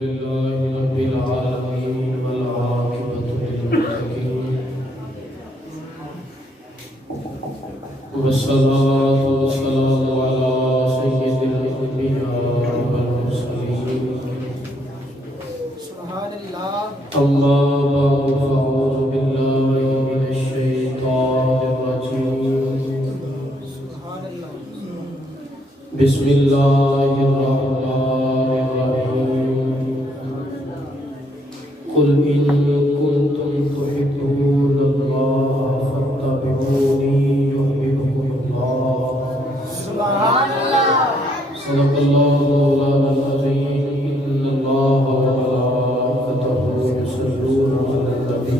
لله رب العالمين والعاقبة للمتقين والصلاة والسلام على سيد الأنبياء والمرسلين سبحان الله. أما بعد فأعوذ بالله من الشيطان الرجيم. سبحان الله. بسم الله الرحمن الرحيم. قل إن كنتم تحبون الله فاتبعوني يحببكم الله. سبحان الله. صدق الله مولانا العظيم. إن الله وملائكته يصلون على النبي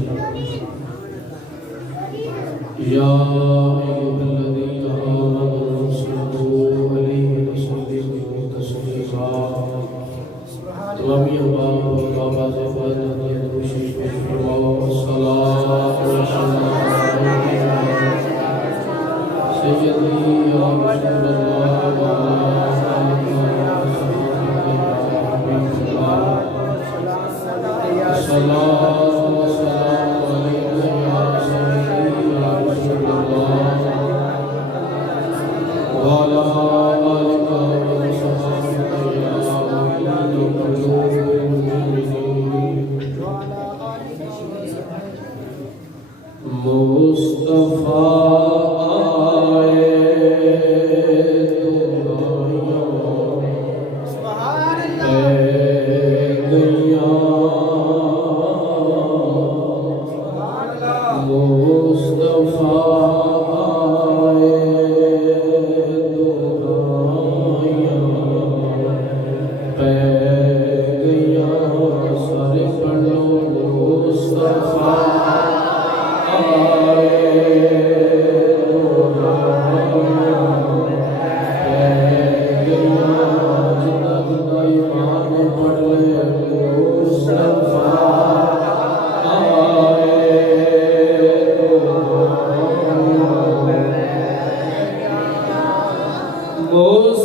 يا أيها الذين آمنوا صلوا عليه وسلموا تسليما. سبحان الله. تمامی احباب و احباب سے فضل خوشی والصلاة والسلام علیہ سیدی یا رسول اللہ وعلا آلہ الصلاة والسلام علیہ یا سیدی یا رسول اللہ وعلا آلہ مصطفیٰ آئے سبحان الله. سبحان الله.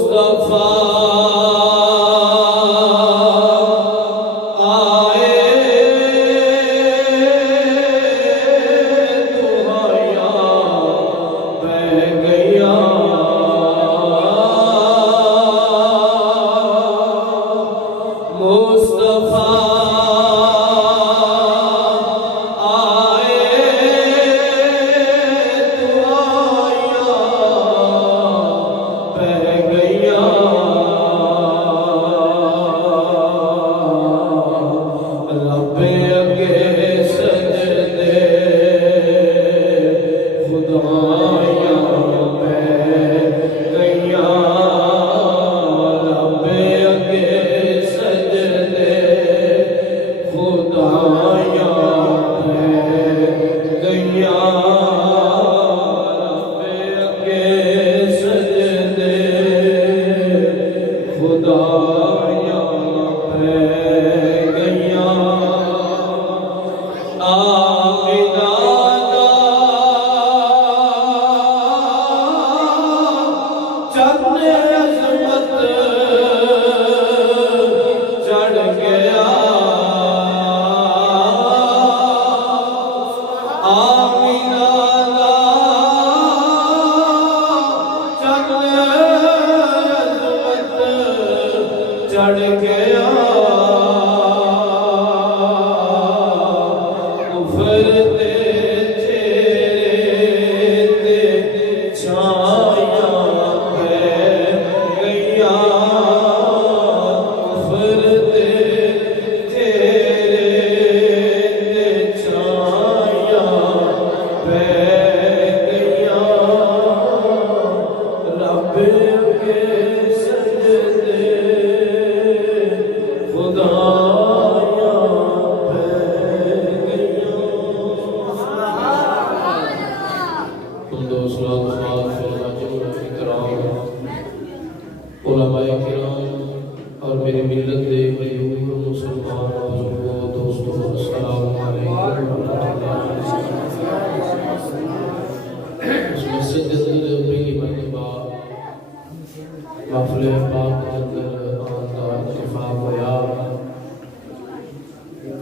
مصطفیٰ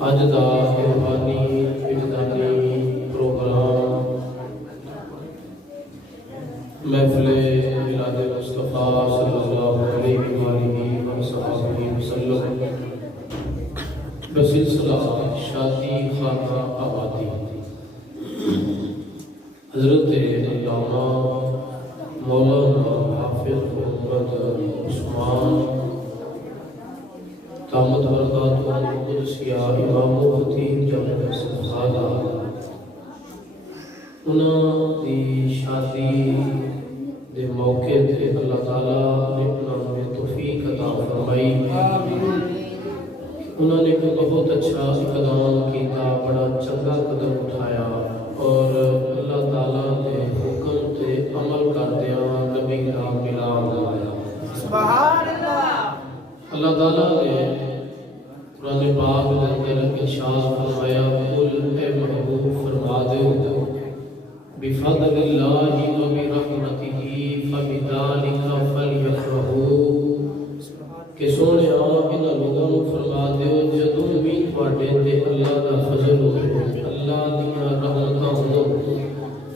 اج دا روحانی وجدانی پروگرام محفل میلاد مصطفیٰ صلی اللہ علیہ وآلہ وسلم بسلسلہ شادی خانہ آبادی حضرت علامہ مولانا حافظ محمد عثمان دامت برکاتہ القدسیہ امام و خطیب جامع مسجد خانہ انہاں دی شادی دے موقع تے اللہ تعالیٰ نے انہاں میں توفیق عطا فرمائی. انہوں نے ایک بہت اچھا اقدام کیتا, بڑا چنگا قدم اٹھایا اور اللہ تعالیٰ نے حکم تے عمل کردیاں نبی کا ملاد لایا. سبحان اللہ. اللہ تعالیٰ نے قرآن پاک کے اندر ارشاد فرمایا قل اے محبوب فرما دے بفضل اللہ و برحمتہ فبذلک فلیفرحوا کہ سونے انہاں لوگوں کو فرما دیو جدوں بھی تواڈے تے اللہ دا فضل ہوے اللہ دیاں رحمتاں ہون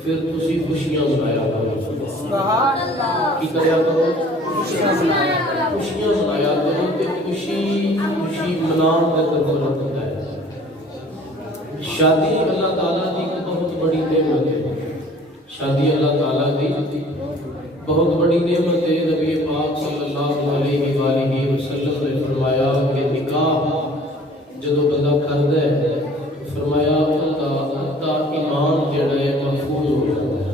پھر تسی خوشیاں منایا کرو. سبحان اللہ. کی کریا کرو؟ خوشیاں منایا کرو. تے خوشی منان دا فرق ہوتا ہے. شادی اللہ تعالیٰ دی ایک بہت بڑی نعمت ہے. شادی اللہ تعالیٰ دی بہت بڑی نعمت ہے. نبی پاک صلی اللہ علیہ وآلہ وسلم نے فرمایا کہ نکاح جدو بندہ کردا ہے فرمایا بندہ اتا ایمان جڑا ہے محفوظ ہو جاتا ہے.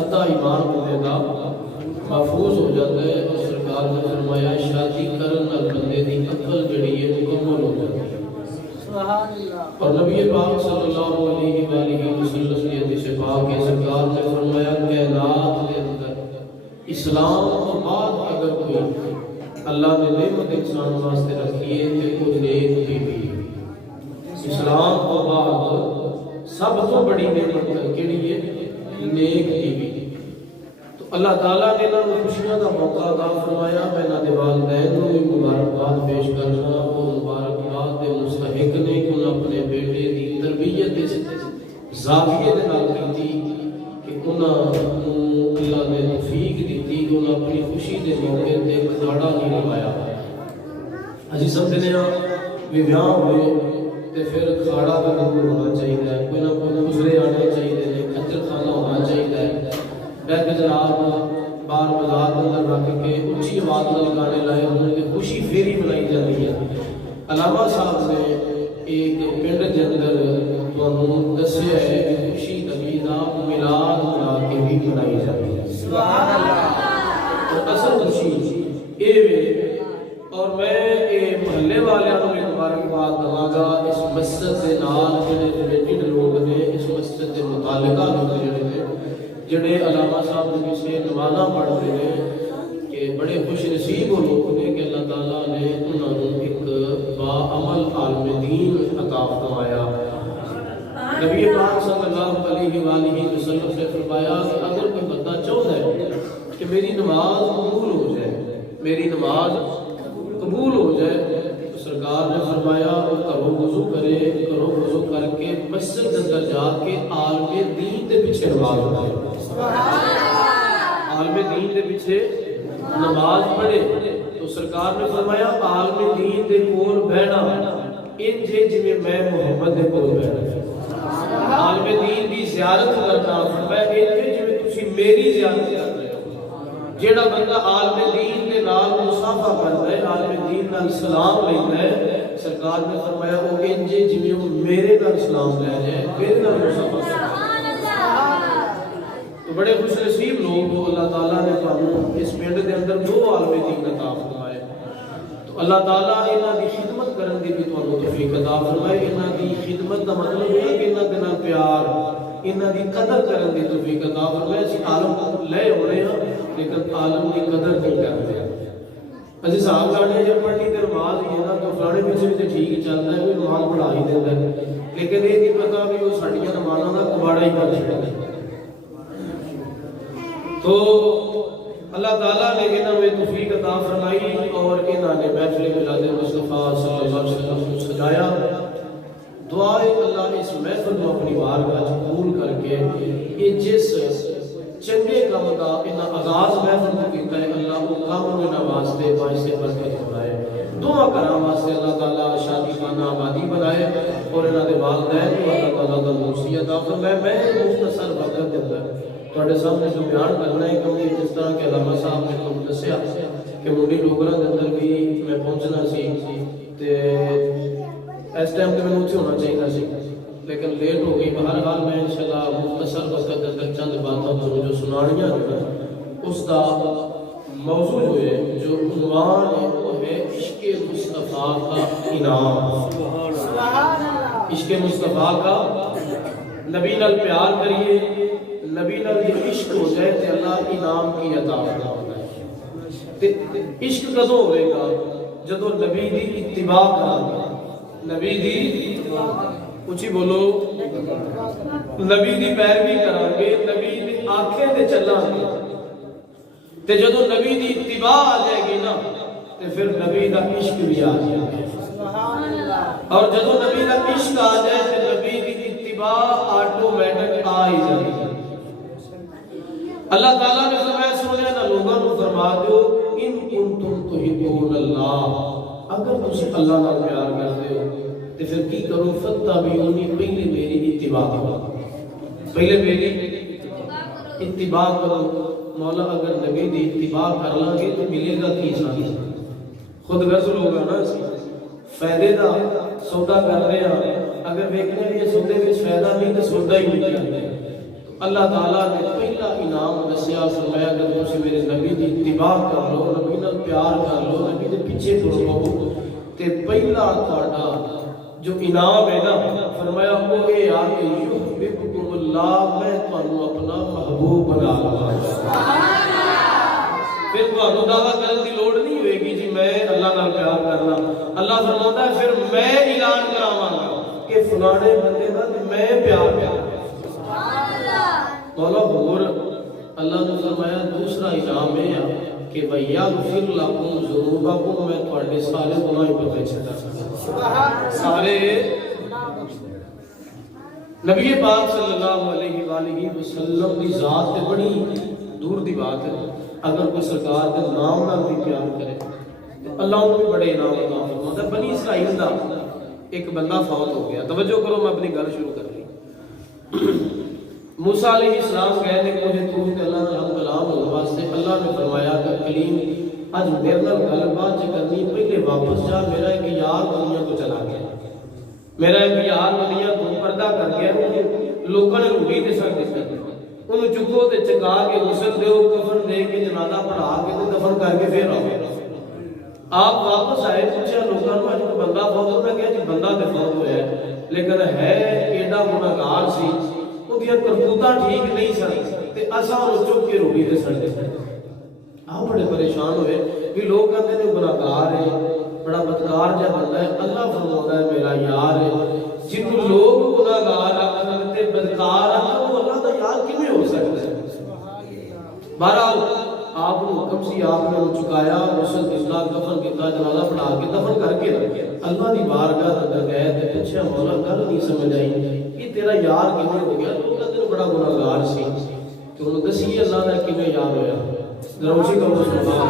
اتا ایمان بندے دا محفوظ ہو جاتا ہے. اور سرکار نے فرمایا شادی کرن نال بندے دی عقل جڑی ہے مکمل ہو جاتی ہے. سبحان اللہ. اور نبی پاک صلی اللہ علیہ وآلہ وسلم نے حدیث پاک کے سرکار نے فرمایا کائنات کے اندر اسلام کے بعد اگر کوئی اللہ نے نعمت انسان واسطے رکھی ہے تو وہ نیک بیوی ہے. اسلام کے بعد سب تو بڑی نعمت کیڑی ہے؟ نیک بیوی. تو اللہ تعالیٰ نے انہوں نے خوشیاں کا موقع عطا فرمایا. میں انہاں دے والدین کو بھی مبارکباد پیش کرنا. وہ مبارکباد دے مستحق نے کہ انہوں اپنے بیٹے دی تربیت اس زاویے دے نال کیتی کہ انہوں اللہ نے توفیق دیتی کہ انہوں اپنی خوشی دے موقع تے کھاڑا نہیں لگایا. اسی سمجھنے ہاں بھی بیاہ ہوئے تے پھر کھاڑا کا ضرور ہونا چاہیے, کوئی نہ کوئی گزرے آنے چاہیے, کچر خانہ ہونا چاہیے. بیٹھ کے جناب بار بازار اندر رکھ کے اچھی آواز نال گانے لائے انہوں نے خوشی پھیری بنائی جاتی ہے. علامہ صاحب نے ایک پنڈ کے اندر تمہیں دسیا ہے خوشی نبی دا میلاد منا کے بھی منائی جاتی ہے. سبحان اللہ. اور اصل خوشی اے وے. اور میں محلے والوں کو مبارکباد دواں گا اس مسجد کے نال جڑے ریلیٹڈ لوگ نے, اس مسجد کے متعلقہ لوگ جڑے نے جڑے علامہ صاحب نے سے نمازاں پڑھتے ہیں کہ بڑے خوش نصیب وہ لوگ نے کہ اللہ تعالیٰ نے انہوں نے ایک باعمل عالم دین عطا فرمایا. نبی پاک صلی اللہ علیہ وآلہ وسلم نے فرمایا کہ اگر کوئی بندہ چاہتا ہے کہ میری نماز قبول ہو جائے, میری نماز قبول ہو جائے, تو سرکار نے فرمایا کرو وضو کرے, کرو وضو کر کے مسجد کے اندر جا کے عالم دین دے پیچھے نماز پڑھے. عالم دین دے پیچھے نماز پڑھے. تو سرکار نے فرمایا عالم دین دے کول بیٹھنا انجے جویں میں محمد دے کول بیٹھا. عالم دین دی زیارت کرنا فرمایا انجے جویں تسی میری زیارت کر رہے ہو. جیڑا بندہ عالم دین دے نال مصافحہ کردا ہے, عالم دین نال سلام لیندا ہے, سرکار نے فرمایا وہ انجے جویں وہ میرے نال سلام لے جائے, میرے نال مصافحہ کرے. تو بڑے خوش نصیب لوگ ہو. اللہ تعالیٰ نے تمہیں اس پنڈ کے اندر دو عالم دین عطا فرمائے. تو اللہ تعالیٰ انہاں دی خدمت کرن دی بھی تمہیں توفیق عطا فرمائے. انہاں دی خدمت کا مطلب ہے کہ انہاں دے نال پیار, انہاں دی قدر کرن دی توفیق عطا فرمائے. اسی عالم لے ہونے ہیں لیکن عالم کی قدر نہیں کرتے. اسی صاحب گانے جب پڑھنی تے نماز ہی ہے نا تو فلانے پیچھے بھی ٹھیک چلتا ہے, کوئی نماز پڑھا ہی دیتا ہے, لیکن یہ نہیں پتا بھی وہ ساڈیاں نمازاں دا کباڑا ہی کر چھڑدا ہے. تو اللہ تعالیٰ نے انہوں میں توفیق عطا فرمائی اور انہوں نے محفل میلاد مصطفیٰ صلی اللہ علیہ وسلم کو سجایا. محفل کو اپنی بارگاہ وچ قبول کر کے یہ جس چنگے کام کا انہاں آغاز محفل کو کیتا ہے اللہ وہ کام انہاں واسطے باعث برکت بنائے دعا کراں واسطے اللہ تعالی شادی خانہ آبادی بنائے اور انہاں دے والدین کو اللہ تعالی دا مرسی عطا فرمائے میں مختصر وقت دے اندر تواڈے سامنے جو بیان کرنا ہے کیونکہ جس طرح کہ علامہ صاحب نے تم دسیا کہ منڈی ڈوگرا دے اندر بھی میں پہنچنا سی تے اس ٹائم تے میں اوتھے ہونا چاہیے سی لیکن لیٹ ہو گئی بہرحال میں انشاءاللہ مختصر وقت دے اندر چند باتاں جو سنانیاں جو اس دا موضوع جو ہے جو عنوان ہے وہ ہے عشق مصطفیٰ کا انعام عشق مصطفیٰ کا نبی نال پیار کریے نبی نال عشق ہو جائے تے اللہ انعام کی عطا فرماتا ہے تے عشق کدوں ہوئے گا جدوں نبی دی اتباع کریں نبی دی اچھی بولو نبی دی پیروی کریں گے نبی دی آنکھیں تے چلاں گے تے جدوں نبی دی اتباع آ جائے گی نا تے پھر نبی دا عشق بھی آ جائے گا اور جدوں نبی دا عشق آ جائے تے نبی دی اتباع آٹومیٹک آ ہی جائے گی اللہ تعالیٰ نے فرمایا سونے نہ لوگوں کو فرما دو ان کنتم تحبون اللہ اگر تم اللہ نال پیار کرتے ہو تے پھر کی کرو فتبعونی پہلے میری اتباع کرو پہلے میری اتباع کرو مولا اگر نبی دی اتباع کر لیں گے تو ملے گا کی سانی خود غرض ہوگا نا فائدے دا سودا کر رہے ہیں اگر دیکھنے بھی سودے میں فائدہ نہیں تو سودا ہی نہیں کرتے اللہ تعالیٰ نے پہلا انعام دسیا فرمایا اگر تم میرے نبی دی اتباع کر لو نبی نال پیار کر لو نبی دے پیچھے ٹرو تے پہلا تہاڈا جو انعام ہے نا فرمایا وہ اے آ کہ یحببکم اللہ میں تانوں اپنا محبوب بنا لواں پھر تانوں دعویٰ کرنے کی لوڑ نہیں ہوئے گی جی میں اللہ نال پیار کرنا اللہ فرماتا ہے پھر میں اعلان کراواں گا کہ فلانے بندے دا میں پیار کروں مولا اور اللہ نے فرمایا دوسرا انعام ہے کہ وَيَغْفِرْ لَكُمْ ذُنُوبَكُمْ میں تواڈے سارے گناہ پکے چھڈا سارے نبی پاک صلی اللہ علیہ وآلہ وسلم کی ذات تے بڑی دور دی بات ہے اگر کوئی سرکار کے نام نال بھی پیار کرے تو اللہ ان کو بھی بڑے انعام عطا فرماتا ہے بنی اسرائیل دا ایک بندہ فوت ہو گیا توجہ کرو میں اپنی گل شروع کر لی موسیٰ علیہ السلام کہہ دے مجھے تو تے اللہ نے ہم کلام ہونے واسطے اللہ نے فرمایا کہ کلیم آج میرے نال گل بات کرنی پہلے واپس جا میرا ایک یار دنیا کو چلا گیا میرا ایک یار دنیا کو پردہ کر گیا لوگوں نے روٹی دے سکتے تھے انہوں چکو تے چکا کے غسل دیو کفن دے کے جنازہ پڑھا کے دفن کر کے پھر آؤ آپ واپس آئے پوچھا لوگوں نے اج بندہ فوت ہو گیا جی بندہ تے فوت ہوا ہے لیکن ہے ایڈا گناہگار سی کرتوتاں ٹھیک نہیں سن تے اساں نوں چک کے روٹی دے سڑ دے آپ بڑے پریشان ہوئے کہ لوگ کہتے ہیں گناہگار ہے بڑا بدکار جا بندہ ہے اللہ فرماتا ہے میرا یار ہے جنوں لوگ گناہگار آکھتے بدکار آکھتے وہ اللہ دا یار کیویں ہو سکتا ہے بہرحال آپ کو حکم سی آپ نے چکایا غسل دتا کفن کیتا جنازہ پڑھا کے دفن کر کے اللہ دی بارگاہ اندر گئے تے پوچھا مولا گل نہیں سمجھ آئی یہ تیرا یار کیویں ہو گیا لوگ کہتے بڑا گناہگار سی تو انہوں دسی اللہ دا کیویں یار ہویا دروشی کو سبحان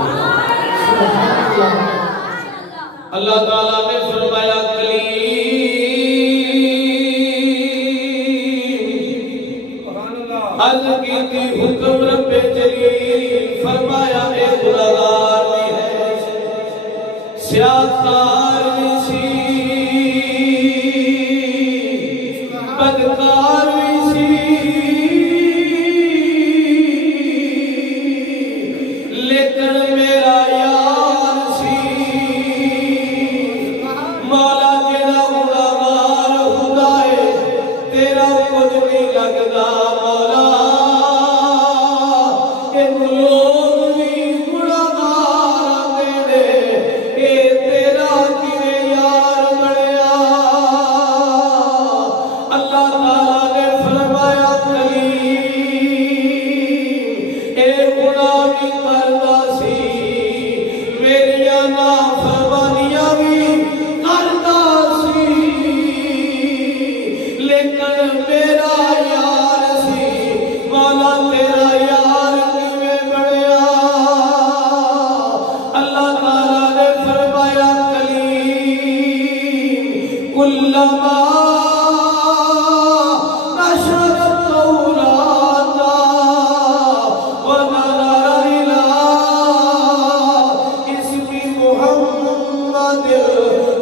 اللہ اللہ تعالیٰ نے فرمایا کلیم حل کی حکم رب جلیل فرمایا اے گناہگار بھی ہے سیاکار بھی سی بدکار بھی سی لیکن میرا یار سی مولا كلما نشر التوراة ونظر إلى اسم محمد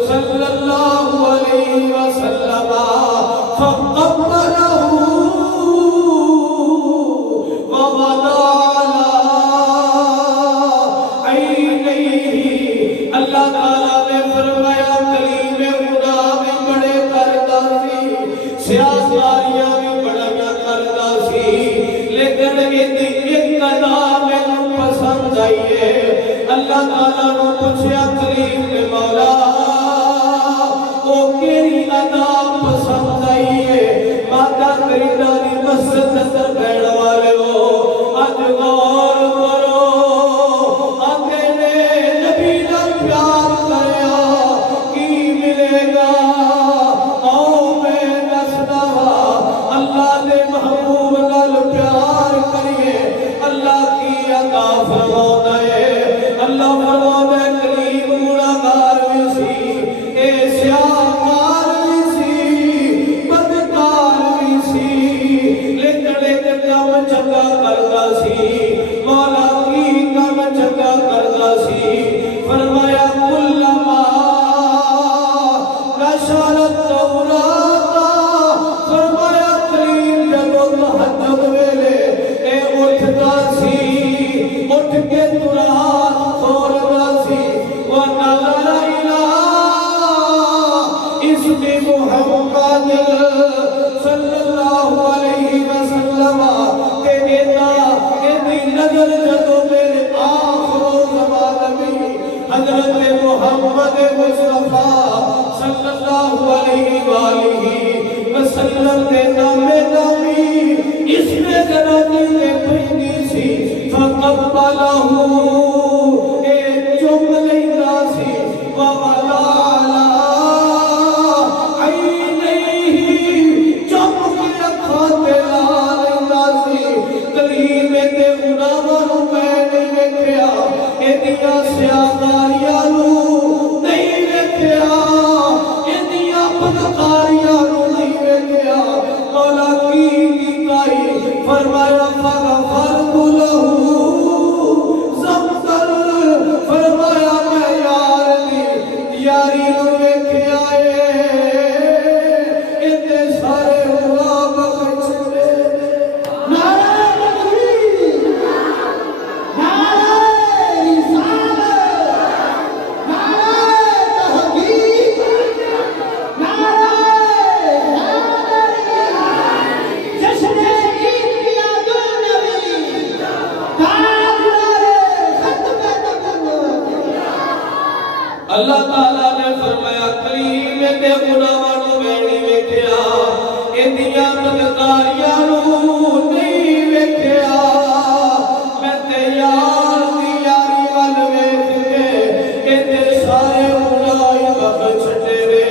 صلى الله عليه وسلم فقبله ووضع على عينيه. اللہ تعالیٰ نے فرمایا کلیم خدا بھی بڑے کردا سی، سیاستاریاں بھی بڑا کردا سی، لیکن ایدی ایک ادا مینوں پسند آئی ہے. اللہ تعالیٰ نے پوچھیا کلیم نے مولا او کیڑی ادا پسند آئی ہے؟ ماتا کرینا دی مسجد اندر بیٹھ والے ہو اج غور کرو. آتے نے نبی نال پیار کریا کی ملے گا؟ آؤ میں دسدا اللہ دے محبوب نال پیار کریے اللہ کی عطا فرماؤندا ہے. اللہ فرماؤندا ہے کریم گناہگار بھی سی، اے سیاہکار بھی سی، بدکار بھی سی، لیکن ایک کام چنگا کردا سی، مولا کی کام چنگا کردا سی. فرمایا کلما نشر التوراة، فرمایا کریم جدو تہجد ویلے اے اٹھدا سی، اٹھ کے قرآن کھولدا سی. ونظر إلى اسم محمد صلی اللہ علیہ وسلم کہ ایدی نظر جدو میرے آخر زمان نبی حضرت محمد مصطفیٰ صلی اللہ علیہ وآلہ وسلم کے نامی اس میں جنانی کے پہنی سی. فقبلہ اے چم لینا سی ووضع علی عینیہ، چم کی اکھاں تے لا لینا سی. کلیم تے غلاماں نوں میں نہیں ویکھیا، ایدیاں سیاہکاریاں نوں نہیں ویکھیا، ایدیاں بدکاریاں نوں نہیں ویکھیا. مولا کی کائی فرمایا فغفرت لہ زمزل، فرمایا میں یار دی یاری نوں ویکھیا اے ایتے سارے غلام بخش دے. نعرہ تکبیر، نعرہ رسالت، نعرہ تحقیق، نعرہ حیدری، جشن عید میلاد النبی، تاجدار ختم نبوت. اللہ تعالیٰ نے فرمایا کریم تے گناہاں نوں میں نہیں ویکھیا، ایدیاں بدکاریاں نوں نہیں ویکھیا. میں تے یار دی یاری ول ویکھ کے ایتے سارے گناہ ہی بخش چھڈے نے.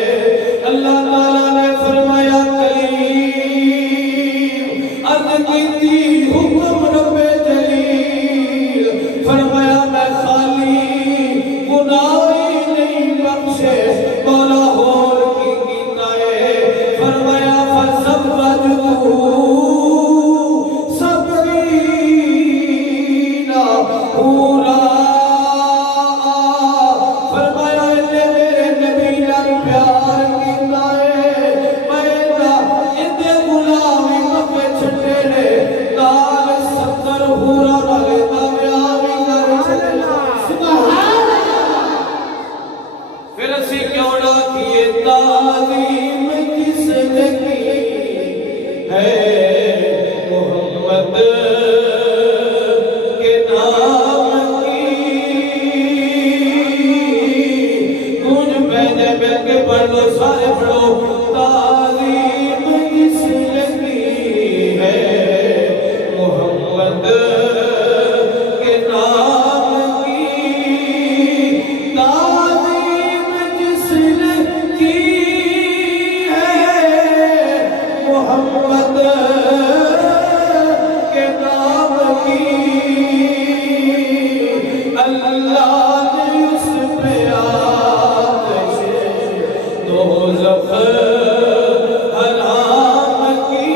اللہ تعالیٰ نے فرمایا کریم عرض کیتی حکم رب جلیل، فرمایا میں خالی گناہ نہیں بخشے مولا ہور کی کیتا ہے. فرمایا فَسَبَّجْتُهُ سَبْعِينَ حُورًا، فرمایا اے میرے نبی نال پیار کیتا ہے، میں ایدے غلام مکے چھڈے نے نال 70 حوراں نال دا بیاہ وی کر چھڈیا. سبحان پھر اسی کیوں نہ کیے تعظیم کس نے کی ہے محمد کے نام کی. گونج پہنے بیٹھ کے پڑھ لو سارے پڑھو. تعظیم کس نے کی ہے محمد کے نام کی. تعظیم جس نے کی ہے محمد کے نام کی. اللہ نے اس پہ آتش دوزخ دوزخ حرام کی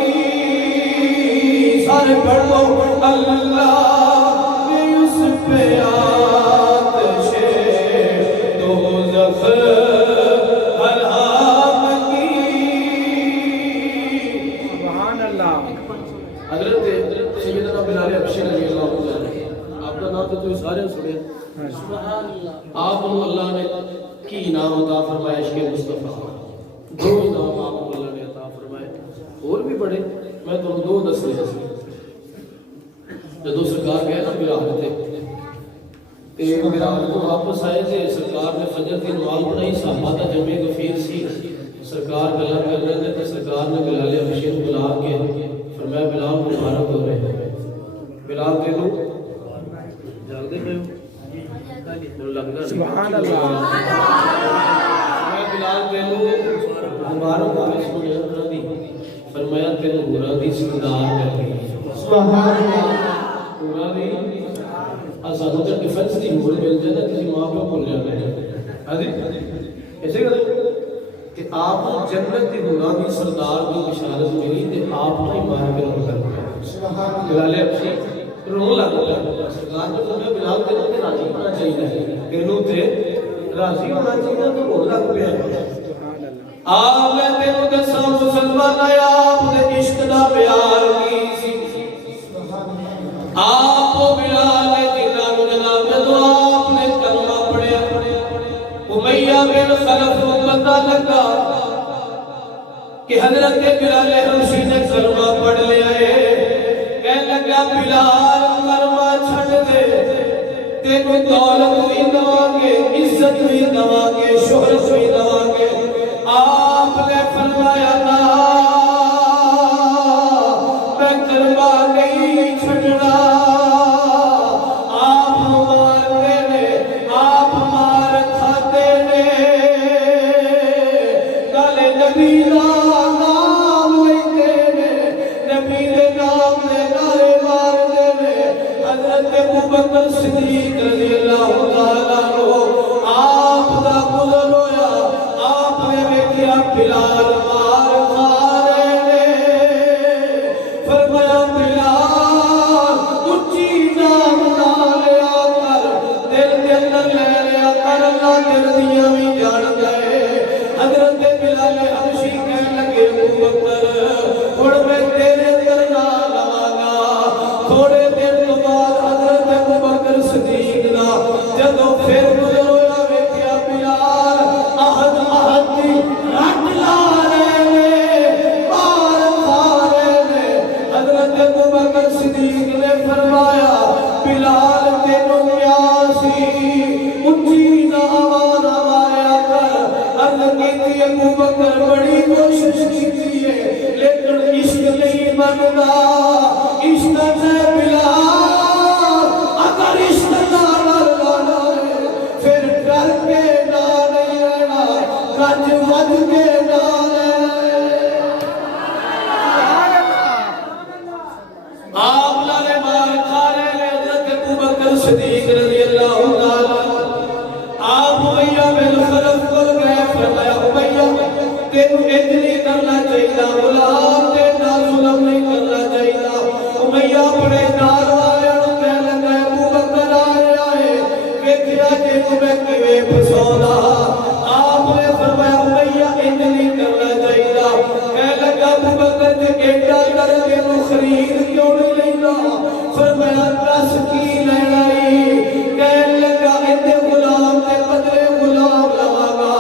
سارے پڑھ لو اللہ نے اس پہ آتش دوزخ حرام کی سبحان اللہ حضرت سیدنا بلال حبشی رضی اللہ عنہ آپ کا نام تو سارے سنے آپ کو اللہ نے کی انعام عطا فرمایا عشق مصطفیٰ دو انعام آپ کو اللہ نے عطا فرمائے اور بھی بڑے میں تو دو دستے ہیں جدو سرکار گئے نا میرا حال تھے میرا حال کو واپس آئے تھے سرکار نے فجر کی نماز پڑھائی صحابہ کا جمع غفیر سی سرکار گلا کر رہے تھے تو سرکار نے بلال حبشی کو بلا کے فرمایا بلال مبارک ہو رہے ہیں بلال کے لوگ جاگ دے پہ سبحان اللہ میں بلال تینو مبارک ہو اس کو جہاں دی فرمایا تینو گناہ دی سردار کر گئی سبحان اللہ گناہ دی آسانوں کا ڈیفنس دی ہور مل جانا کسی ماں پہ بھول جانا ہے حاضر ایسے کریں کہ آپ جنت دی گناہ دی سردار کی بشارت ملی تے آپ کی ماں کے نام کر بلال حبشی روح لگ گیا سرکار نے فرمایا بلال تینوں تے راضی ہونا چاہیے تینوں تے راضی ہونا چاہیے تو روح لگ گیا آپ نے تینوں دساں مسلمان آیا آپ نے عشق دا پیار کی سی آپ کو بلال نے جنہاں نو جناب جدو آپ نے کلمہ پڑھیا امیہ بن خلف کو پتہ لگا کہ حضرت بلال حبشی نے کلمہ پڑھ لیا ہے کہنے لگا بلال کلمہ چھڑ دے تینو دولت بھی دوانگے عزت بھی دوانگے شہرت بھی دوانگے آپ نے فرمایا نا میں کلمہ نہیں چھڑنا آپ مارتے نے آپ مار کھاتے نے کالے نبی نام لیتے نے نبی نام نے نارے مارتے نے حضرت ابوبکر صدیق رضی اللہ تعالیٰ عنہ آپ دا گزر ہویا آپ نے دیکھا بلال مار کھا رہے نے فرمایا بلال اچھی نام نہ لیا کر دل کے اندر لے لیا کر اللہ دل دیا بھی جان گئے حضرت بلال حبشی کہنے لگے ابوبکر تھوڑ میں تیرے در نہ لواگا تھوڑے دن تو بعد حضرت ابوبکر صدیق دا جدو پھر گزر ہویا ویکھیا بلال احد دی رٹ لا رہے نے مار کھا رہے نے حضرت ابوبکر صدیق نے فرمایا بلال تینوں کیا سی اچھی نہ آواز آیا کر عرض کیتی ابوبکر بڑی کوشش کی ہے لیکن عشق نہیں بنتا عشق سے بلال اگر عشق نہ لگانا ہے پھر ڈر کے نہ نہیں رہنا گج ود کے نہ رہنا آپ لالے مار کھا رہے ہیں حضرت ابوبکر صدیق رضی اللہ تعالیٰ آپ امیہ بن خلف کو گئے فرمایا امیہ تینوں اج نہیں کرنا چاہیے غلام تے نہ ظلم نہیں کرنا چاہیے امیہ بڑے نال والے نوں کہنے لگا ابوبکر آیا ہے ویکھیا جے میں کیویں پھساوندا آپ نے فرمایا امیہ اج نہیں کرنا چاہیے کہنے لگا ابوبکر تے ایڈا کر کے نو خرید کیوں نہیں لیندا فرمایا دس کی لینا کہنے لگا ایندے غلام تے بدلے غلام لواگا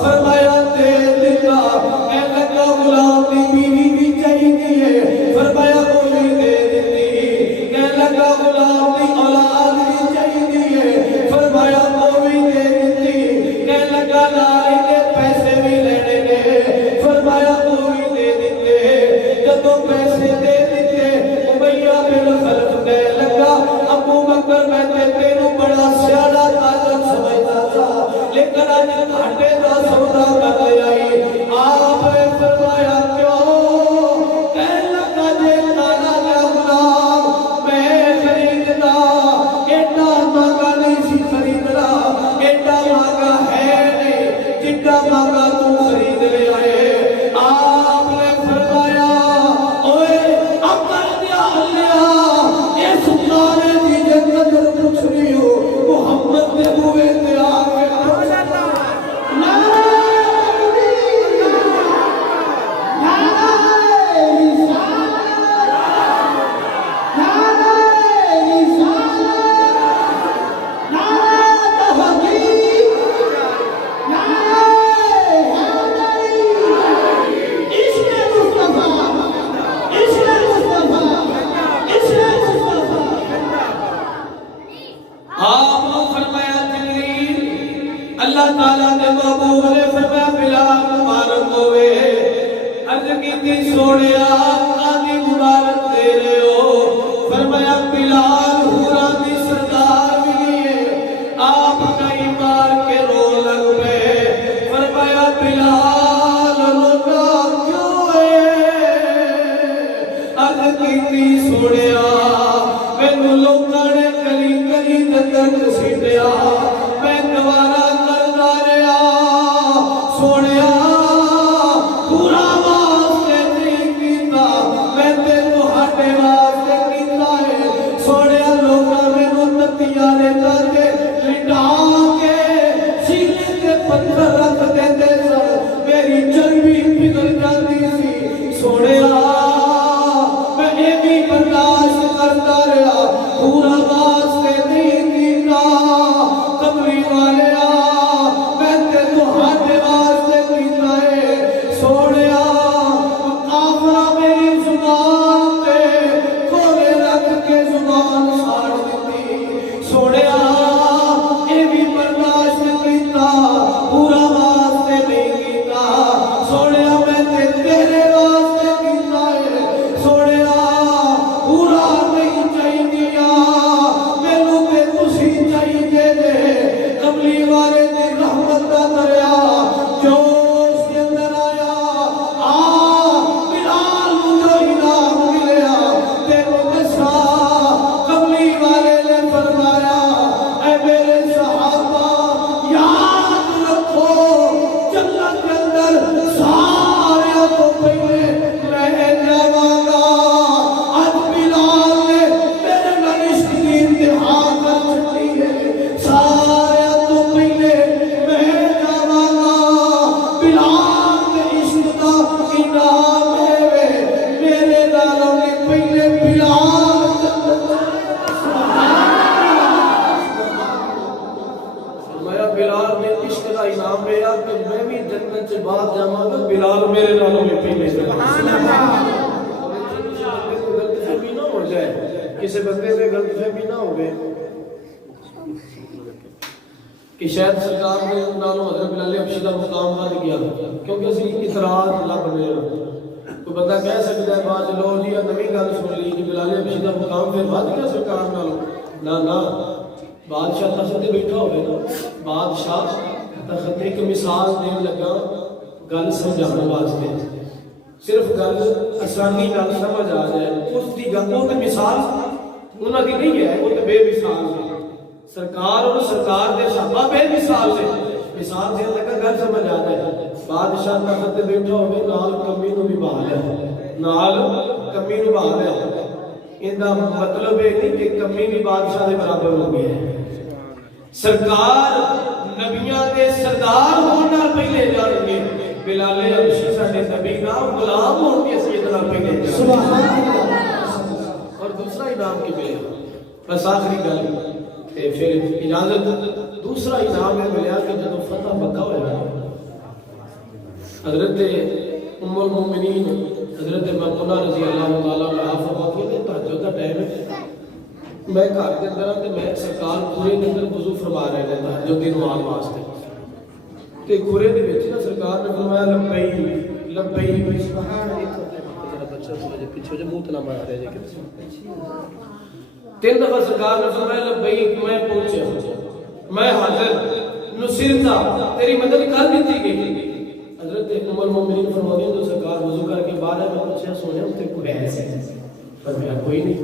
فرمایا دے دیتا کہنے لگا غلام دی بیوی بھی چاہیے فرمایا وہ بھی دے دیتی کہنے لگا غلام دی اولاد بھی چاہیے فرمایا وہ بھی دے دیتی کہنے لگا بلال لوٹا کیوں عرض کیتی سونیا مینوں لوکاں نے گلی گلی درد سیٹیا میں گوارا کردا رہیا سونیا پورا واسطے نہیں کیتا میں تے تہاڈے واسطے کیتا ہے سونیا لوکاں مینوں تتیاں دے کے لٹا کے سینے تے پتھر رکھ دیندے سن میری چربی پگھل جاندی سی سونیا میں اے بھی برداشت کرتا رہا پورا واسطے نہیں کیتا کملی والیا میں تے تہاڈے واسطے کیتا ہے سونیا کافرہ میری زبان تے کھولے رکھ کے زبان ساڑ دیتی سونیا اے بھی برداشت کیتا پورا واسطے نہیں کیتا سونیا میں تے تیرے واسطے کیتا ہے سونیا پورا نہیں چاہیے مینوں تے تسی چاہیے جے کملی والے دی رحمت دا دریا جوش کے اندر آیا بلال نوں جو انعام ملیا تینوں دسا کملی والے نے فرمایا اے میرے صحابہ یاد رکھو جنت کے اندر سارے تو پہلے میں جاواں گا اج بلال نے میرے نال عشق دی انتہا کر چھڈی ہے سارے تو پہلے میں جاواں گا بلال دے عشق دا انعام ہے میرے نالوں نے پہلے بلال فرمایا بلال نے عشق دا انعام میرا کہ میں بھی جنت سے بعد جاواں گا بلال میرے نالوں میں پہلے سبحان اللہ غلط فہمی نہ ہو جائے کسی بندے سے غلط فہمی نہ ہوئے کہ شاید سرکار نے نالوں حضرت بلال حبشی دا مقام بد گیا کیونکہ اسی اعتراض لب رہے ہیں کوئی بندہ کہہ سکتا ہے بعد لو جی نوی گل سن لی جی بلال حبشی دا مقام پھر بد گیا سرکار نالوں نہ بادشاہ تخت تے بیٹھا ہوئے نا بادشاہ تخت تے ایک مثال دین لگا گل سمجھانے واسطے صرف گل آسانی نال سمجھ آ جائے اس دی گل وہ تے مثال انہاں دی نہیں ہے وہ تے بے مثال ہے سرکار اور سرکار دے صحابہ بے مثال ہے مثال دین لگا گل سمجھ آ جائے بادشاہ تخت تے بیٹھا ہوئے نال کمی نو بھی بہا لیا نال کمی نو بہا لیا ایندا مطلب ہے کہ کمی بھی بادشاہ دے برابر ہو گیا ہے سرکار نبیاں دے سردار ہون نال پہلے جان گے بلال حبشی ساڈے نبی نام غلام ہون دی حیثیت نال پہلے جان سبحان اللہ اور دوسرا انعام کی ملیا بس آخری گل تے پھر اجازت دوسرا انعام ہے ملیا کہ جب فتح مکہ ہویا حضرت ام المومنین حضرت میمونہ رضی اللہ تعالیٰ عنہا فرماتی ہیں تہجد کا ٹائم ہے میں گھر کے اندر تے میں سرکار پورے دن اندر وضو فرما رہے ہیں تہجد دی نماز واسطے تے کھورے دے وچ نا سرکار نے فرمایا لبیک لبیک سبحان اللہ ذرا بچہ سمجھے پیچھے جو منہ تلا مار رہے ہیں کہ تین دفعہ سرکار نے فرمایا لبیک میں پہنچا میں حاضر نصرتا تیری مدد کر دیتی گئی حضرت ام المومنین فرماتی ہیں تو سرکار وضو کر کے باہر ہے میں پوچھا سونے اس تے کوئی بحث ہے فرمایا کوئی نہیں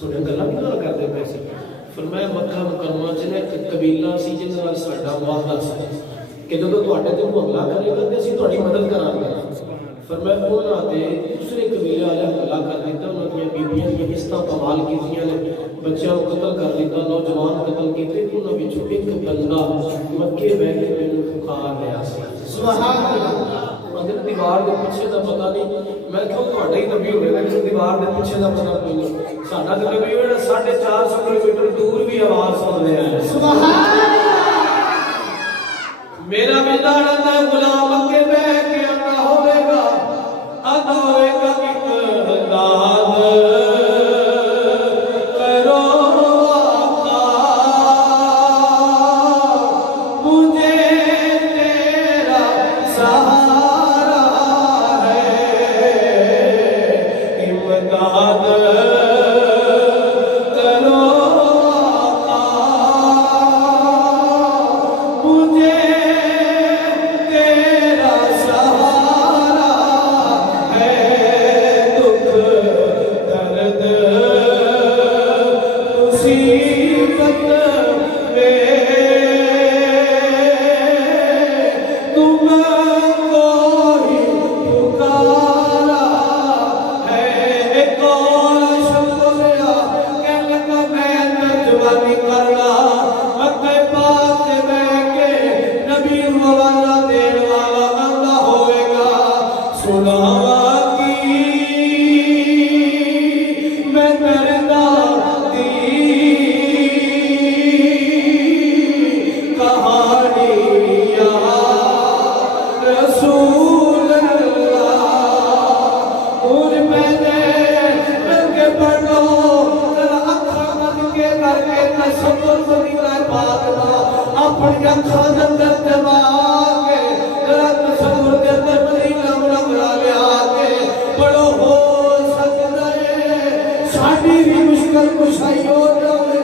سونے گلا بھی نہ کرتے پیسے فرمایا مکہ مکرمہ چ نے ایک قبیلہ سی جن نال ساڈا معاہدہ سی کہ جدوں تواڈے تے حملہ کرے گا تے اسی تہاڈی مدد کران گے فرمایا انہاں تے دوسرے قبیلے والے حملہ کر دیتا انہاں دی بیبییاں دی عزتاں کمال کیتیاں نے بچیاں کو قتل کر دیتا نوجوان قتل کیتے انہاں وچوں ایک بندہ مکے بیٹھ کے مینوں پکار رہا سی سبحان اللہ اگر دیوار دے پیچھے دا پتہ نہیں میں کہوں تہاڈا ہی نبی ہوے گا کہ دیوار دے پیچھے دا پتہ کوئی نہیں ساڈا تے نبی ہوے 450 کلومیٹر دور بھی آواز سن رہا ہے سبحان اللہ میرا میدان ہے غلام کے بیٹھ کے ادا ہوے گا اقداد کرو آقا مجھے تیرا سہارا ہے امداد کرو آقا مجھے تیرا سناوا کی میں کردا دی کہانی یا رسول اللہ اور میں نے پڑھو ذرا اکھاں بند کے کر کے تصور کریے پاک دا اپنی اکھاں اندر دبا کے ذرا تصور دے اندر مدینہ منورہ لے آ کے پڑھو ہو سکتا ہے ساڈی بھی مشکل کشائی ہو جائے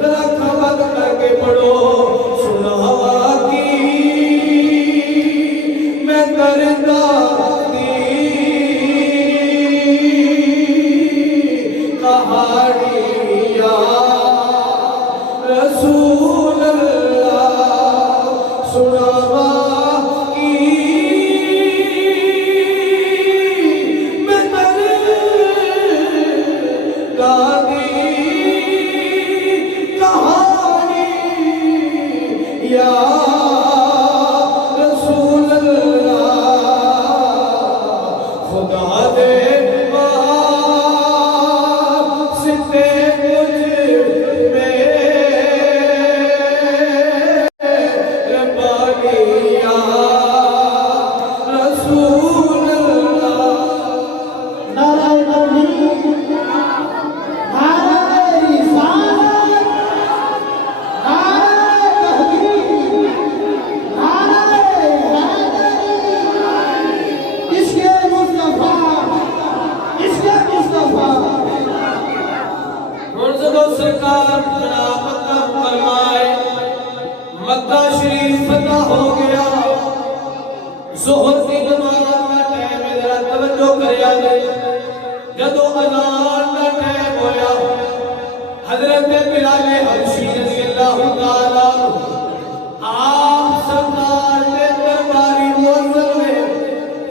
ذرا اکھاں بند کر کے پڑھو سناوا کی میں کردا دی کہانی یا رسول اللہ سناوا کی میں کردا دی کہانی یا رسول اللہ خدا دے واسطے مجھ مہربانی یا رسول اللہ نعرہ تکبیر، نعرہ رسالت، نعرہ تحقیق، نعرہ حیدری، عشق مصطفیٰ، عشق مصطفیٰ۔ منزل سرکار جناب مکہ فرمائے مکہ شریف فتح ہو گیا ظہر کی نماز کا ٹائم ہے ذرا توجہ کریا جائے جدو اذان کا ٹائم ہویا حضرت بلال حبشی رضی اللہ تعالیٰ آپ سرکار نے درباری مؤذن میں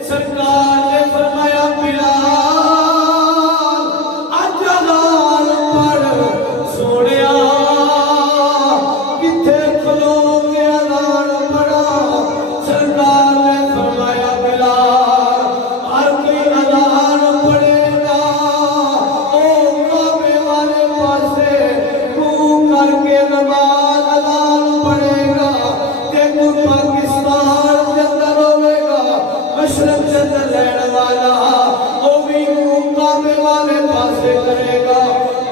سرکار نے فرمایا بلال اج اذان پڑھ سونیا کتھے کھلو کے اذان پڑھا سرکار نے فرمایا بلال ہر کوئی اذان پڑھے گا او کعبے والے پاسے منہ کر کے نماز اذان پڑھے گا تے کوئی پاکستان کے اندر ہوے گا مشرق کے اندر رہنے والا او بھی منہ کعبے والے پاسے کرے گا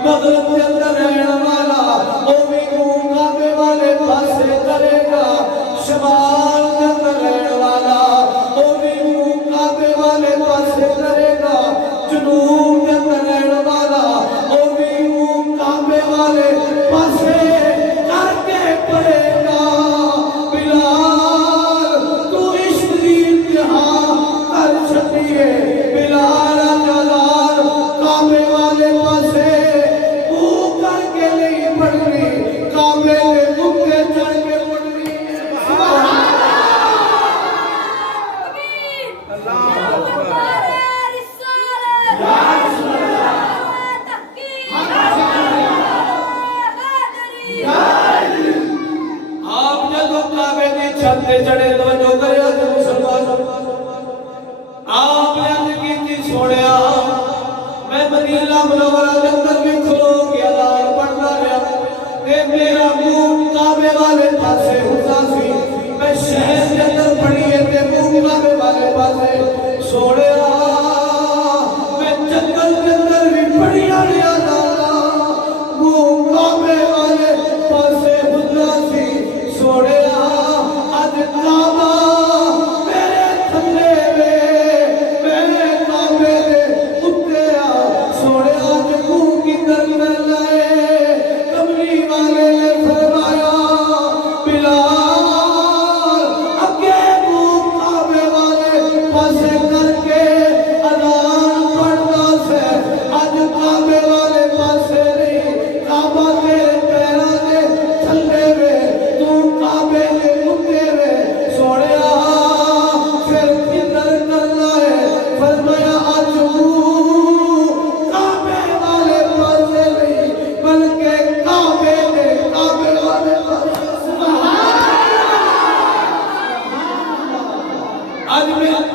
مغرب کے اندر رہنے والا او بھی منہ کعبے والے پاسے کرے گا شمال کے اندر رہنے والا او بھی منہ کعبے والے پاسے کرے گا جنوب کے اندر رہنے والا او بھی منہ کعبے والے پاسے کر کے پڑے گا بلال تو عشق دی انتہا کر چھٹیے بلال جلال کعبے والے پاسے منہ کر کے نہیں پڑھنی کعبے کے مکے چڑھ کے پڑھنی اللہ اکبر۔ آپ جدو کعبے کی چھت تے چڑھے توجہ کریا جے مسلمان آپ نے عرض کیتی سونیا میں مدینہ منورہ کے اندر بھی کھلو کے اذان پڑھتا رہا تے میرا منہ کعبے والے پاسے ہوتا سی میں شہر کے اندر پڑھیے تے منہ کعبے والے پاسے سونیا میں جنگل کے اندر بھی پڑھیا رہا منہ کعبے والے پاسے ہوتا سی سونیا اج کعبہ میرے تھلے میں کعبے دے اتے سونیا اج منہ کی در لائے کملی والے نے فرمایا بلال اگے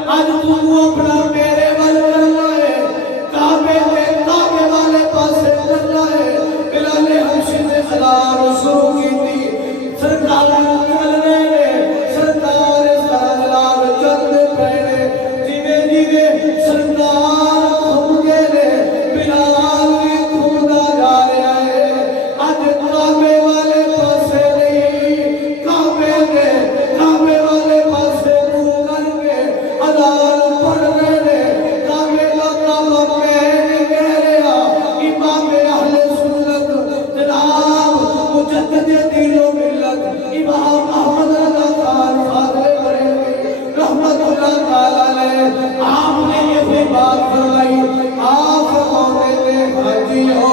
اج تو اپنا میرے ول کرنا ہے کعبے والے پاسے کرنا ہے بلال حبشی نے اذان شروع کی تھی سرکار چل رہے نے سرکار سلام چلتے پے جیویں جیویں سرکار گھوم گئے نے بلال بھی گھومدا جا رہا ہے اج کعبے والے پاسے نہیں کعبے والے پاسے منہ کر کے اذان پڑھ رہے نے کعبے کا کعبہ میں کہہ رہا امام اہل سنت جناب مجدد دین و ملت امام احمد رضا خان فاضل بریلوی رحمت اللہ تعالی علیہ آپ نے یہ بات فرمائی آپ فرماتے تھے حجیو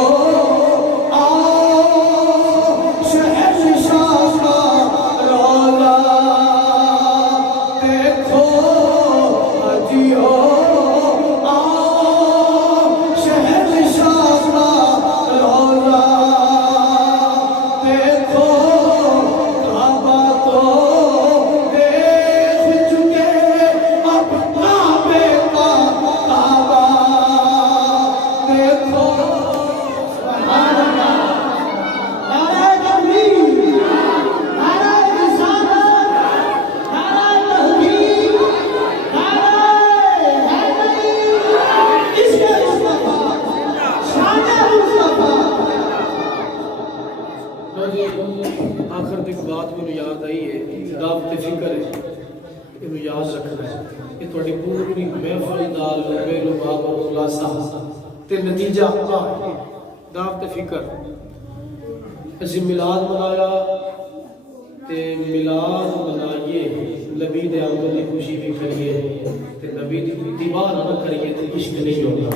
آخر تک بات میں یاد آئی ہے دعوت فکر ہے یہ یاد رکھنا ہے یہ تھوڑی پوری محفل دا لمبے لباب اور خلاصہ تے نتیجہ دعوت فکر اسی میلاد منایا تے میلاد منائیے نبی دے آمد دی خوشی بھی کریے تے نبی دی اتباع نہ کریے تے عشق نہیں ہوگا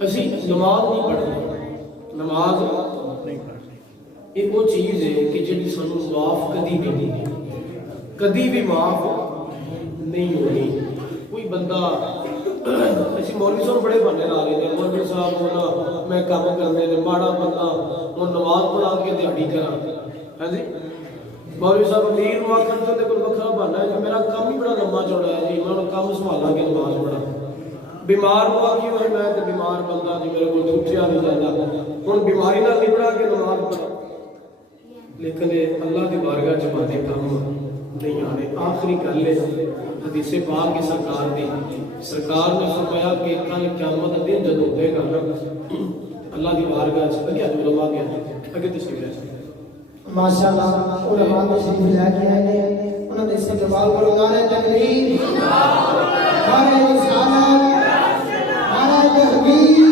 اسی نماز نہیں پڑھتے نماز ایک وہ چیز ہے کہ جنہی سنو معاف کدی بھی معاف نہیں ہونی کوئی بندہ ایسی مولوی صاحب بڑے بننے آ رہے ہیں مولوی صاحب ہونا میں کام کرنے نے ماڑا بندہ وہ نماز پڑھا کے دیہڑی کرا ہاں جی مولوی صاحب امیر ہوا کرتے تھے کوئی وکھرا بننا ہے کہ میرا کام ہی بڑا لمبا چوڑا ہے جی میں کام سنبھالا کے نماز پڑھا بیمار ہوا کیوں ہے میں تو بیمار بندہ جی میرے کو اٹھیا نہیں جاتا ہوں بیماری نہ نبڑا کے نماز پڑھا لیکن اللہ کی بارگاہ چ باتیں کم نہیں آنے آخری گل ہے حدیث پاک کی سرکار نے فرمایا کہ کل قیامت کا دن جب ہوتے گا اللہ کی بارگاہ چ اگے علماء گیا اگے تشریف لے ماشاءاللہ علماء تشریف لے کے آئے ہیں انہوں نے استقبال کرو نعرہ تکبیر نعرہ رسالت نعرہ تحقیق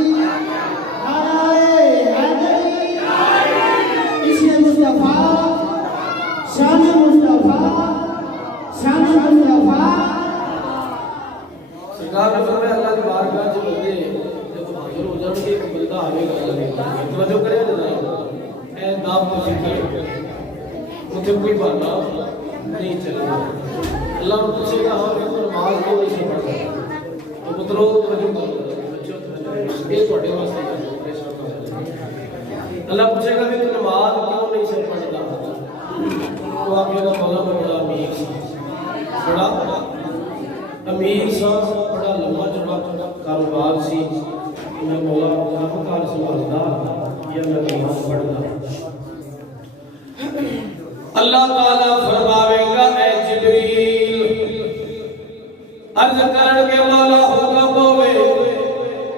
سرکار نے فرمایا اللہ کی بارگاہ جو بندے جب حاضر ہو جان گے ایک بندہ آئے گا اللہ توجہ کرے نا اے دعوت کو فکر مجھے کوئی بہانا نہیں چلے گا اللہ نے پوچھے گا ہاں کہ نماز کیوں نہیں پڑھتا تو پترو توجہ کرو یہ تھوڑے واسطے اللہ پوچھے گا کہ تو نماز کیوں نہیں سے پڑھتا تو آپ یہ مولا میں بڑا امیر سا بڑا امیر سا بڑا لمبا چوڑا کاروبار سی میں مولا کام کار سنبھالتا یا میں نماز پڑھتا اللہ تعالیٰ فرماوے گا اے جبریل عرض کرن کے مولا حکم ہوئے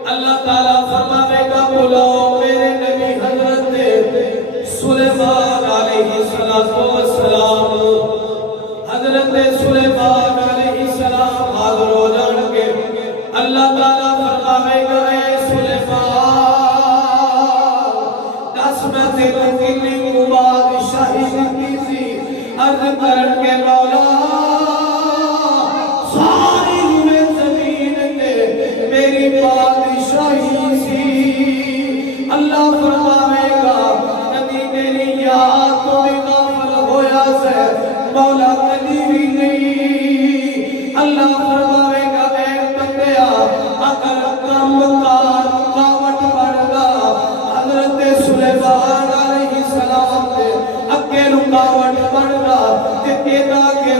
اللہ تعالیٰ فرماوے گا بلاؤ میرے نبی حضرت سلیمان علیہ السلام حضرت سلیمان علیہ السلام حاضر ہو جان کے اللہ تعالیٰ فرماوے گا اے سلیمان دس میں تیرے کلی کو بادشاہی دیتی سی عرض کرن کے مولا ساری زمین تے میری بادشاہی سی اللہ فرماوے گا کدی میری یاد تو غافل ہویا سے مولا کدی بھی نہیں اللہ فرماوے گا اے بندیا اگر کم کار رکاوٹ بڑھ گا حضرت سلیمان علیہ السلام دے اگے رکاوٹ بڑھ گا تے ایدا کے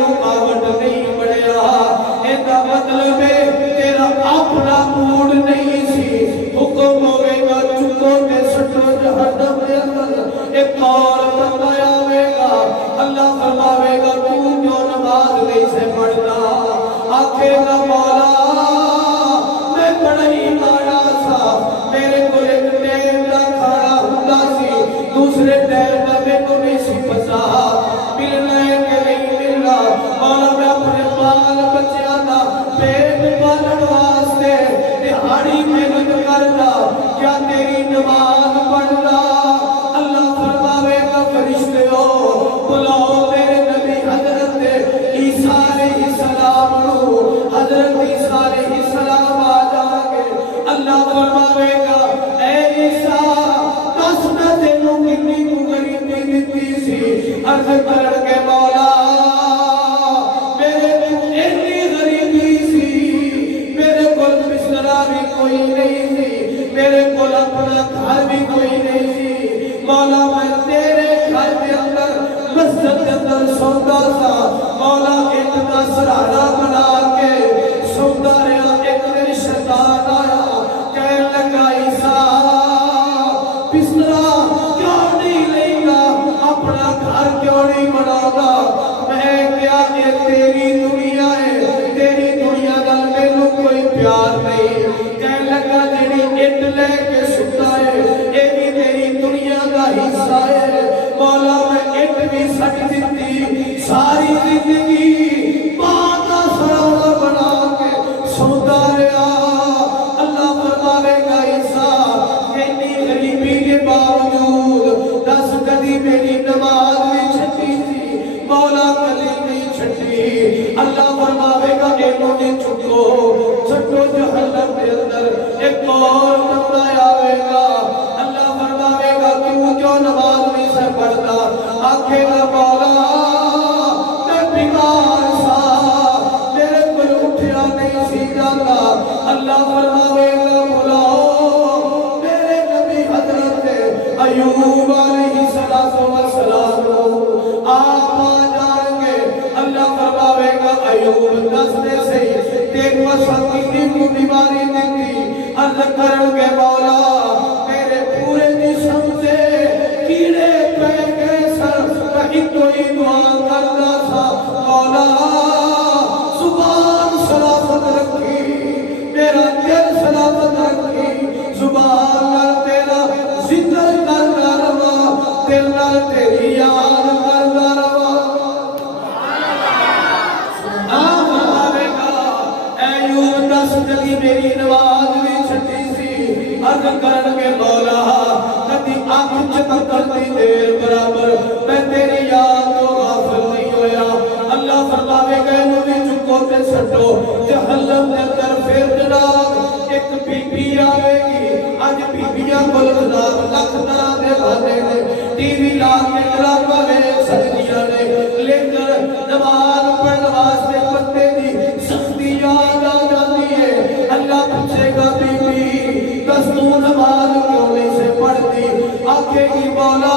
ایک اور بندہ آئے گا اللہ فرماوے گا تو کیوں نماز نہیں سے پڑھتا آکھے گا مولا میں بڑا ہی ماڑا سا میرے کو ایک ٹیم نہ کھانا ہوتا سی دوسرے ٹیم کا میں کو نہیں سی پتا ملنا ہے کہ نہیں ملنا مولا میں اپنے بال بچیاں دا پیٹ پالن واسطے دہاڑی محنت کرنا کیا تیری نماز پڑھنا اللہ فرماوے گا فرشتے ہو بلاؤ میرے نبی حضرت عیسیٰ علیہ السلام نو حضرت عیسیٰ علیہ السلام آ جائیں گے اللہ فرماوے گا اے عیسیٰ دس نہ تینوں کتنی تو غریبی دیتی سی عرض کرن کے مولا میرے تو اتنی غریبی سی میرے کو بستر بھی کوئی نہیں سی میرے کو اپنا گھر بھی کوئی نہیں سی مولا میں تیرے گھر کے اندر مسجد کے اندر سوتا سا مولا ایک کا سرارا بنا کے سوتا رہا ایک دن شیطان آیا کہنے لگا عیسیٰ بسترا کیوں نہیں لے گا اپنا گھر کیوں نہیں بنا گا میں کیا یہ تیری دنیا ہے تیری دنیا کا میرے کوئی پیار نہیں کہنے لگا جیڑی اٹ لے کے ستا ہے یہ بھی میری دنیا کا حصہ ہے مولا میں اٹ بھی سٹ دیتی ساری زندگی ماں کا سرانا بنا کے سوتا رہا اللہ فرماوے گا عیسیٰ اتنی غریبی کے باوجود دس کدی میری نماز بھی چھٹی تھی مولا کدی نہیں چھٹی اللہ فرماوے گا انہوں نے چھٹو جہنم کے اندر ایک اور بندہ آئے گا اللہ فرماوے گا کیوں جو نماز نہیں سے پڑھتا آنکھیں گا مولا میں بیمار سا میرے کو اٹھیا نہیں سی جاتا اللہ فرماوے گا بلاؤ میرے نبی حضرت ایوب علیہ السلام آپ آ جائیں گے اللہ فرماوے گا ایوب دستے سے دیکھ وسط کی کو بیماری دیتی عرض کرن کے مولا میرے پورے جسم سے کیڑے پہ گئے سر کہیں کوئی دعا کرنا سا مولا زبان سلامت رکھی میرا دل سلامت رکھی زبان نال تیرا ذکر کرنا روا دل نال تیری یاد کرنا روا کدی میری نماز بھی چھٹی سی عرض کرن کے مولا کدی آنکھ چمکن دی دیر برابر میں تیری یاد کو غافل نہیں ہویا اللہ فرماوے گا انہوں بھی چکو تے سٹو جہنم کے اندر پھر جناب ایک بی بی آئے گی آج بی بیاں کو جناب لکھنا دے بھانے نے ٹی وی لا کے ڈرامہ میں سکتیاں نے لیکن نماز پڑھنے واسطے پتے دی سختی یاد آ جاتی ہے اللہ پوچھے گا بی بی بس تو نماز کیوں نہیں سے پڑھتی آنکھیں کی مولا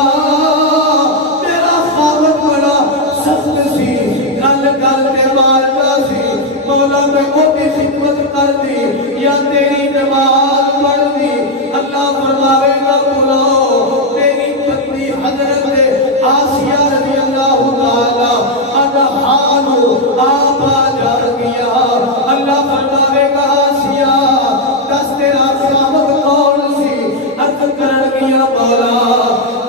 میرا خامد بڑا سخت سی گل گل کے مارنا سی مولا میں کوئی خدمت کر دی یا تیری نماز پڑھ دی اللہ فرماوے گا بلاؤ تیری پتنی حضرت آسیہ رضی اللہ تعالی عنہا آپ آ جا گیا اللہ فرماوے گا آسیہ دس تیرا خامد کون سی عرض کرن گیا مولا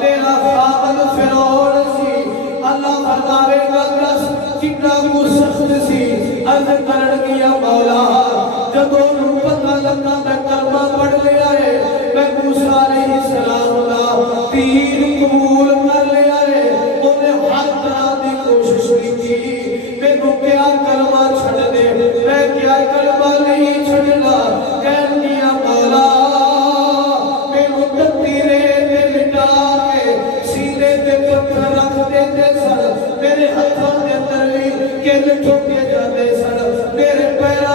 تیرا خامد فرعون سی اللہ فرماوے گا دس کتنا کو سخت سی عرض کرن گیا مولا جدو پتہ لگا میں کلمہ پڑھ لیا ہے میں موسیٰ علیہ السلام کا دین قبول کر لیا ہے انہیں ہر طرح دی کوشش کی تھی میں کو کیا کلمہ چھڑ دے میں کیا کلمہ نہیں چھڑنا کہہ دیا مولا میں کو تیرے دے لٹا کے سیدھے دے پتھر رکھ دیتے سر میرے ہاتھوں کے اندر بھی کل ٹھوکے جاتے سر میرے پیرا